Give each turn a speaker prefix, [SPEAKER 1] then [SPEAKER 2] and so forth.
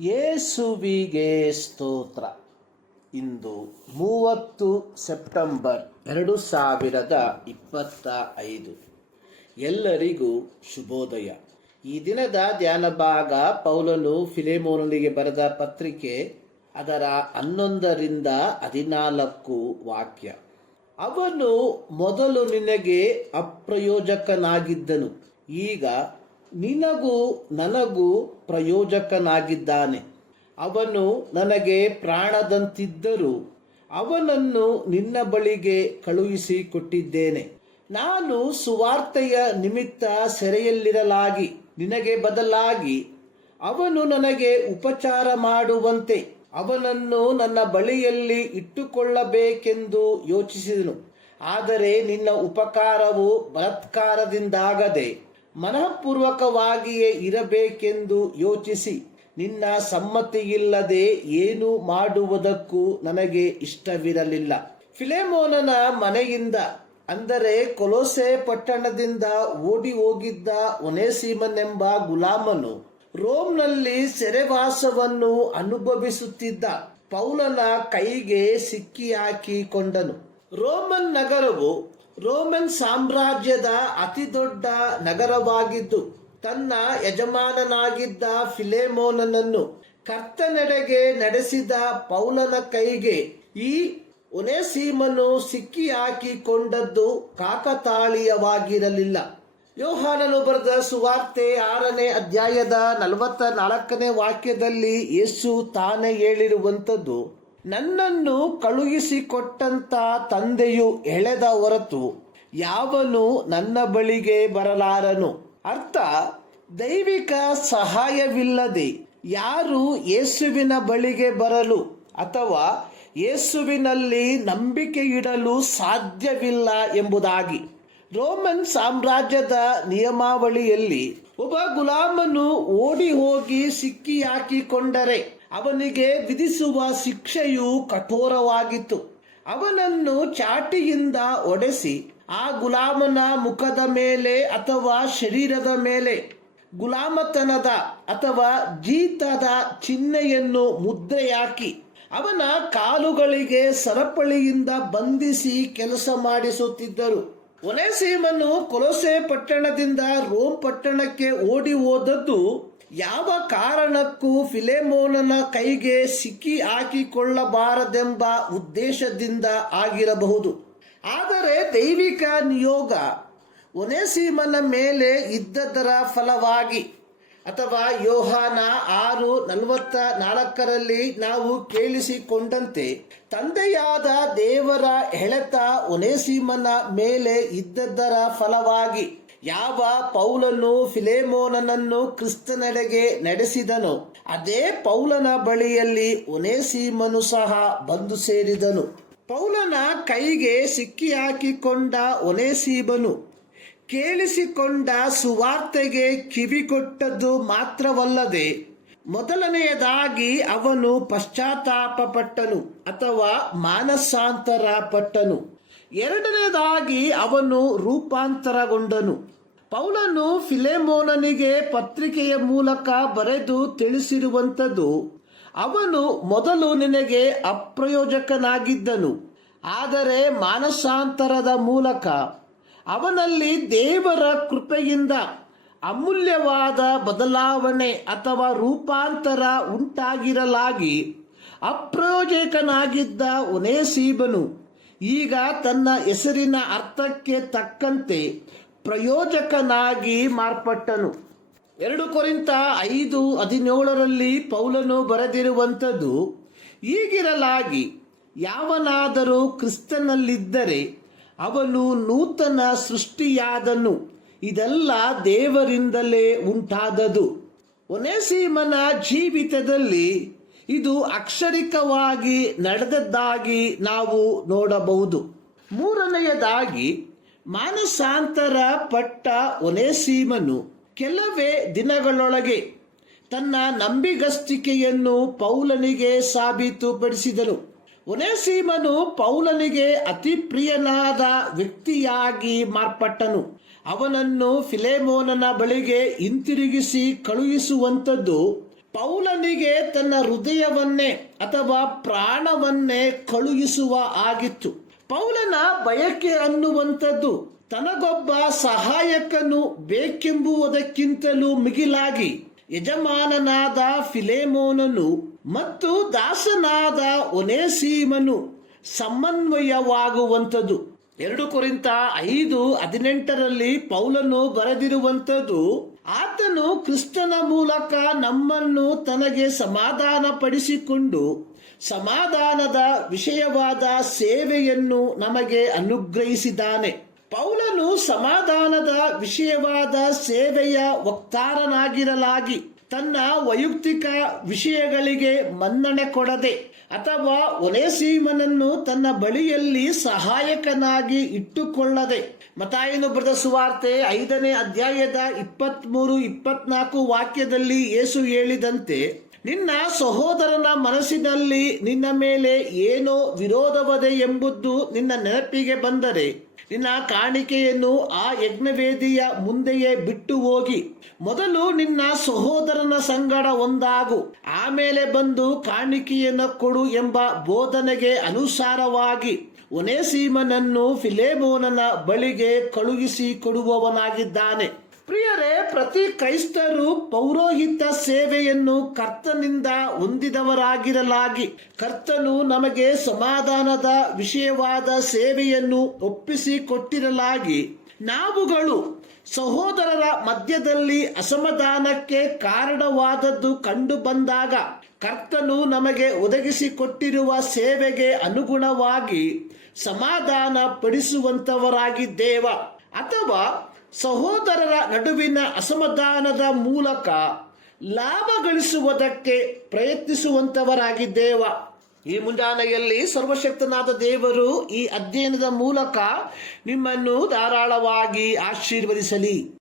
[SPEAKER 1] ಯೇಸುವಿಗೆ ಸ್ತೋತ್ರ. ಇಂದು ಮೂವತ್ತು ಸೆಪ್ಟೆಂಬರ್ ಎರಡು ಸಾವಿರದ ಇಪ್ಪತ್ತ ಐದು. ಎಲ್ಲರಿಗೂ ಶುಭೋದಯ. ಈ ದಿನದ ಧ್ಯಾನ ಭಾಗ ಪೌಲನು ಫಿಲೆಮೋನನಿಗೆ ಬರೆದ ಪತ್ರಿಕೆ ಅದರ ಹನ್ನೊಂದರಿಂದ ಹದಿನಾಲ್ಕು ವಾಕ್ಯ. ಅವನು ಮೊದಲು ನಿನಗೆ ಅಪ್ರಯೋಜಕನಾಗಿದ್ದನು. ಈಗ ನಿನಗೂ ನನಗೂ ಪ್ರಯೋಜಕನಾಗಿದ್ದಾನೆ. ಅವನು ನನಗೆ ಪ್ರಾಣದಂತಿದ್ದರೂ ಅವನನ್ನು ನಿನ್ನ ಬಳಿಗೆ ಕಳುಹಿಸಿ ಕೊಟ್ಟಿದ್ದೇನೆ ನಾನು ಸುವಾರ್ತೆಯ ನಿಮಿತ್ತ ಸೆರೆಯಲ್ಲಿರಲಾಗಿ, ನಿನಗೆ ಬದಲಾಗಿ ಅವನು ನನಗೆ ಉಪಚಾರ ಮಾಡುವಂತೆ ಅವನನ್ನು ನನ್ನ ಬಳಿಯಲ್ಲಿ ಇಟ್ಟುಕೊಳ್ಳಬೇಕೆಂದು ಯೋಚಿಸಿದನು. ಆದರೆ ನಿನ್ನ ಉಪಕಾರವು ಬಲಾತ್ಕಾರದಿಂದಾಗದೆ ಮನಃಪೂರ್ವಕವಾಗಿಯೇ ಇರಬೇಕೆಂದು ಯೋಚಿಸಿ, ನಿನ್ನ ಸಮ್ಮತಿಯಿಲ್ಲದೆ ಏನು ಮಾಡುವುದಕ್ಕೂ ನನಗೆ ಇಷ್ಟವಿರಲಿಲ್ಲ. ಫಿಲೆಮೋನನ ಮನೆಯಿಂದ, ಅಂದರೆ ಕೊಲೋಸೆ ಪಟ್ಟಣದಿಂದ ಓಡಿ ಹೋಗಿದ್ದ ಒನೇಸೀಮನೆಂಬ ಗುಲಾಮನು ರೋಮ್ನಲ್ಲಿ ಸೆರೆವಾಸವನ್ನು ಅನುಭವಿಸುತ್ತಿದ್ದ ಪೌಲನ ಕೈಗೆ ಸಿಕ್ಕಿ ಹಾಕಿಕೊಂಡನು ರೋಮನ್ ನಗರವು ರೋಮನ್ ಸಾಮ್ರಾಜ್ಯದ ಅತಿ ದೊಡ್ಡ ನಗರವಾಗಿದ್ದು, ತನ್ನ ಯಜಮಾನನಾಗಿದ್ದ ಫಿಲೇಮೋನನನ್ನು ಕರ್ತನೆಡೆಗೆ ನಡೆಸಿದ ಪೌಲನ ಕೈಗೆ ಈ ಒನೆಸೀಮನು ಸಿಕ್ಕಿ ಹಾಕಿಕೊಂಡದ್ದು ಕಾಕತಾಳೀಯವಾಗಿರಲಿಲ್ಲ. ಯೋಹಾನನು ಬರೆದ ಸುವಾರ್ತೆ ಆರನೇ ಅಧ್ಯಾಯದ ನಲವತ್ತ ನಾಲ್ಕನೇ ವಾಕ್ಯದಲ್ಲಿ ಯೇಸು ತಾನೇ ಹೇಳಿರುವಂಥದ್ದು ನನ್ನನ್ನು ಕಳುಹಿಸಿಕೊಟ್ಟಂತ ತಂದೆಯು ಎಳೆದ ಹೊರತು ಯಾವನು ನನ್ನ ಬಳಿಗೆ ಬರಲಾರನು. ಅರ್ಥ, ದೈವಿಕ ಸಹಾಯವಿಲ್ಲದೆ ಯಾರು ಯೇಸುವಿನ ಬಳಿಗೆ ಬರಲು ಅಥವಾ ಯೇಸುವಿನಲ್ಲಿ ನಂಬಿಕೆ ಇಡಲು ಸಾಧ್ಯವಿಲ್ಲ ಎಂಬುದಾಗಿ. ರೋಮನ್ ಸಾಮ್ರಾಜ್ಯದ ನಿಯಮಾವಳಿಯಲ್ಲಿ ಒಬ್ಬ ಗುಲಾಮನು ಓಡಿ ಹೋಗಿ ಸಿಕ್ಕಿ ಹಾಕಿಕೊಂಡರೆ ಅವನಿಗೆ ವಿಧಿಸುವ ಶಿಕ್ಷೆಯು ಕಠೋರವಾಗಿತ್ತು. ಅವನನ್ನು ಚಾಟಿಯಿಂದ ಒಡೆಸಿ ಆ ಗುಲಾಮನ ಮುಖದ ಮೇಲೆ ಅಥವಾ ಶರೀರದ ಮೇಲೆ, ಗುಲಾಮತನದ ಅಥವಾ ಜೀತದ ಚಿಹ್ನೆಯನ್ನು ಮುದ್ರೆಯಾಕಿ ಅವನ ಕಾಲುಗಳಿಗೆ ಸರಪಳಿಯಿಂದ ಬಂಧಿಸಿ ಕೆಲಸ ಮಾಡಿಸುತ್ತಿದ್ದರು. ಒನೆಸೀಮನು ಕೊಲೊಸೆ ಪಟ್ಟಣದಿಂದ ರೋಮ್ ಪಟ್ಟಣಕ್ಕೆ ಓಡಿ ಹೋದದ್ದು ಯಾವ ಕಾರಣಕ್ಕೂ ಫಿಲೆಮೋನನ ಕೈಗೆ ಸಿಕ್ಕಿ ಹಾಕಿಕೊಳ್ಳಬಾರದೆಂಬ ಉದ್ದೇಶದಿಂದ ಆಗಿರಬಹುದು. ಆದರೆ ದೈವಿಕ ನಿಯೋಗ ಒನೆಸೀಮನ ಮೇಲೆ ಇದ್ದದರ ಫಲವಾಗಿ ಅಥವಾ ಯೋಹಾನ ಆರು ನಲವತ್ತ ನಾಲ್ಕರಲ್ಲಿ ನಾವು ಕೇಳಿಸಿಕೊಂಡಂತೆ, ತಂದೆಯಾದ ದೇವರ ಹೆಳೆತ ಒನೇಸಿಮನ ಮೇಲೆ ಇದ್ದದ್ದರ ಫಲವಾಗಿ ಯಾವ ಪೌಲನು ಫಿಲೇಮೋನನನ್ನು ಕ್ರಿಸ್ತನೆಡೆಗೆ ನಡೆಸಿದನು, ಅದೇ ಪೌಲನ ಬಳಿಯಲ್ಲಿ ಒನೇಸೀಮನು ಸಹ ಬಂದು ಸೇರಿದನು. ಪೌಲನ ಕೈಗೆ ಸಿಕ್ಕಿ ಹಾಕಿಕೊಂಡ ಒನೆಸೀಮನು ಕೇಳಿಸಿಕೊಂಡ ಸುವಾರ್ತೆಗೆ ಕಿವಿಗೊಟ್ಟದ್ದು ಮಾತ್ರವಲ್ಲದೆ ಮೊದಲನೆಯದಾಗಿ ಅವನು ಪಶ್ಚಾತ್ತಾಪ ಪಟ್ಟನು ಅಥವಾ ಮಾನಸಾಂತರ ಪಟ್ಟನು ಎರಡನೆಯದಾಗಿ ಅವನು ರೂಪಾಂತರಗೊಂಡನು. ಪೌಲನು ಫಿಲೆಮೋನನಿಗೆ ಪತ್ರಿಕೆಯ ಮೂಲಕ ಬರೆದು ತಿಳಿಸಿರುವಂಥದ್ದು, ಅವನು ಮೊದಲು ನಿನಗೆ ಅಪ್ರಯೋಜಕನಾಗಿದ್ದನು, ಆದರೆ ಮಾನಸಾಂತರದ ಮೂಲಕ ಅವನಲ್ಲಿ ದೇವರ ಕೃಪೆಯಿಂದ ಅಮೂಲ್ಯವಾದ ಬದಲಾವಣೆ ಅಥವಾ ರೂಪಾಂತರ ಉಂಟಾಗಿರಲಾಗಿ ಅಪ್ರಯೋಜಕನಾಗಿದ್ದ ಒನೇಸೀಬನು ಈಗ ತನ್ನ ಹೆಸರಿನ ಅರ್ಥಕ್ಕೆ ತಕ್ಕಂತೆ ಪ್ರಯೋಜಕನಾಗಿ ಮಾರ್ಪಟ್ಟನು. ಎರಡು ಕೊರಿಂತ ಐದು ಹದಿನೇಳರಲ್ಲಿ ಪೌಲನು ಬರೆದಿರುವಂಥದ್ದು ಈಗಿರಲಾಗಿ ಯಾವನಾದರೂ ಕ್ರಿಸ್ತನಲ್ಲಿದ್ದರೆ ಅವನು ನೂತನ ಸೃಷ್ಟಿಯಾದನು. ಇದೆಲ್ಲ ದೇವರಿಂದಲೇ ಉಂಟಾದದು. ಒನೆಸೀಮನ ಜೀವಿತದಲ್ಲಿ ಇದು ಅಕ್ಷರಿಕವಾಗಿ ನಡೆದದ್ದಾಗಿ ನಾವು ನೋಡಬಹುದು. ಮೂರನೆಯದಾಗಿ, ಮಾನಸಾಂತರ ಪಟ್ಟ ಒನೆಸೀಮನು ಕೆಲವೇ ದಿನಗಳೊಳಗೆ ತನ್ನ ನಂಬಿಗಸ್ತಿಕೆಯನ್ನು ಪೌಲನಿಗೆ ಸಾಬೀತುಪಡಿಸಿದನು. ಒನೆಸೀಮನು ಪೌಲನಿಗೆ ಅತಿ ಪ್ರಿಯನಾದ ವ್ಯಕ್ತಿಯಾಗಿ ಮಾರ್ಪಟ್ಟನು. ಅವನನ್ನು ಫಿಲೆಮೋನನ ಬಳಿಗೆ ಹಿಂತಿರುಗಿಸಿ ಕಳುಹಿಸುವಂಥದ್ದು ಪೌಲನಿಗೆ ತನ್ನ ಹೃದಯವನ್ನೇ ಅಥವಾ ಪ್ರಾಣವನ್ನೇ ಕಳುಹಿಸುವ ಆಗಿತ್ತು. ಪೌಲನ ಬಯಕೆ ಅನ್ನುವಂಥದ್ದು ತನಗೊಬ್ಬ ಸಹಾಯಕನು ಬೇಕೆಂಬುವುದಕ್ಕಿಂತಲೂ ಮಿಗಿಲಾಗಿ ಯಜಮಾನನಾದ ಫಿಲೇಮೋನನು ಮತ್ತು ದಾಸನಾದ ಒನೇಸೀಮನು ಸಮನ್ವಯವಾಗುವಂಥದ್ದು ಎರಡು ಕುರಿತ ಐದು ಹದಿನೆಂಟರಲ್ಲಿ ಪೌಲನು ಬರೆದಿರುವಂಥದ್ದು, ಆತನು ಕ್ರಿಸ್ತನ ಮೂಲಕ ನಮ್ಮನ್ನು ತನಗೆ ಸಮಾಧಾನ ಪಡಿಸಿಕೊಂಡು ಸಮಾಧಾನದ ವಿಷಯವಾದ ಸೇವೆಯನ್ನು ನಮಗೆ ಅನುಗ್ರಹಿಸಿದ್ದಾನೆ. ಪೌಲನು ಸಮಾಧಾನದ ವಿಷಯವಾದ ಸೇವೆಯ ವಕ್ತಾರನಾಗಿರಲಾಗಿ ತನ್ನ ವೈಯಕ್ತಿಕ ವಿಷಯಗಳಿಗೆ ಮನ್ನಣೆ ಕೊಡದೆ ಅಥವಾ ಒನೇಸೀಮನನ್ನು ತನ್ನ ಬಳಿಯಲ್ಲಿ ಸಹಾಯಕನಾಗಿ ಇಟ್ಟುಕೊಳ್ಳದೆ. ಮತಾಯನು ಬರೆದ ಸುವಾರ್ತೆ ಐದನೇ ಅಧ್ಯಾಯದ ಇಪ್ಪತ್ಮೂರು, ಇಪ್ಪತ್ನಾಲ್ಕು ವಾಕ್ಯದಲ್ಲಿ ಏಸು ಹೇಳಿದಂತೆ, ನಿನ್ನ ಸಹೋದರನ ಮನಸ್ಸಿನಲ್ಲಿ ನಿನ್ನ ಮೇಲೆ ಏನೋ ವಿರೋಧವದೆ ಎಂಬುದು ನಿನ್ನ ನೆನಪಿಗೆ ಬಂದರೆ ನಿನ್ನ ಕಾಣಿಕೆಯನ್ನು ಆ ಯಜ್ಞವೇದಿಯ ಮುಂದೆಯೇ ಬಿಟ್ಟು ಹೋಗಿ. ಮೊದಲು ನಿನ್ನ ಸಹೋದರನ ಸಂಗಡ ಒಂದಾಗು. ಆಮೇಲೆ ಬಂದು ಕಾಣಿಕೆಯನ್ನು ಕೊಡು ಎಂಬ ಬೋಧನೆಗೆ ಅನುಸಾರವಾಗಿ ಒನೇಸೀಮನನ್ನು ಫಿಲೇಬೋನನ ಬಳಿಗೆ ಕಳುಹಿಸಿ ಕೊಡುವವನಾಗಿದ್ದಾನೆ. ಪ್ರಿಯರೇ, ಪ್ರತಿ ಕ್ರೈಸ್ತರು ಪೌರೋಹಿತ ಸೇವೆಯನ್ನು ಕರ್ತನಿಂದ ಹೊಂದಿದವರಾಗಿರಲಾಗಿ. ಕರ್ತನು ನಮಗೆ ಸಮಾಧಾನದ ವಿಷಯವಾದ ಸೇವೆಯನ್ನು ಒಪ್ಪಿಸಿ ಕೊಟ್ಟಿರಲಾಗಿ ನಾವುಗಳು ಸಹೋದರರ ಮಧ್ಯದಲ್ಲಿ ಅಸಮಾಧಾನಕ್ಕೆ ಕಾರಣವಾದದ್ದು ಕಂಡು ಬಂದಾಗ ಕರ್ತನು ನಮಗೆ ಒದಗಿಸಿಕೊಟ್ಟಿರುವ ಸೇವೆಗೆ ಅನುಗುಣವಾಗಿ ಸಮಾಧಾನ ಪಡಿಸುವಂತವರಾಗಿದ್ದೇವ ಅಥವಾ ಸಹೋದರರ ನಡುವಿನ ಅಸಮಾಧಾನದ ಮೂಲಕ ಲಾಭ ಗಳಿಸುವುದಕ್ಕೆ ಪ್ರಯತ್ನಿಸುವಂತವರಾಗಿದ್ದೇವ. ಈ ಮುಂಜಾನೆಯಲ್ಲಿ ಸರ್ವಶಕ್ತನಾದ ದೇವರು ಈ ಅಧ್ಯಯನದ ಮೂಲಕ ನಿಮ್ಮನ್ನು ಧಾರಾಳವಾಗಿ ಆಶೀರ್ವದಿಸಲಿ.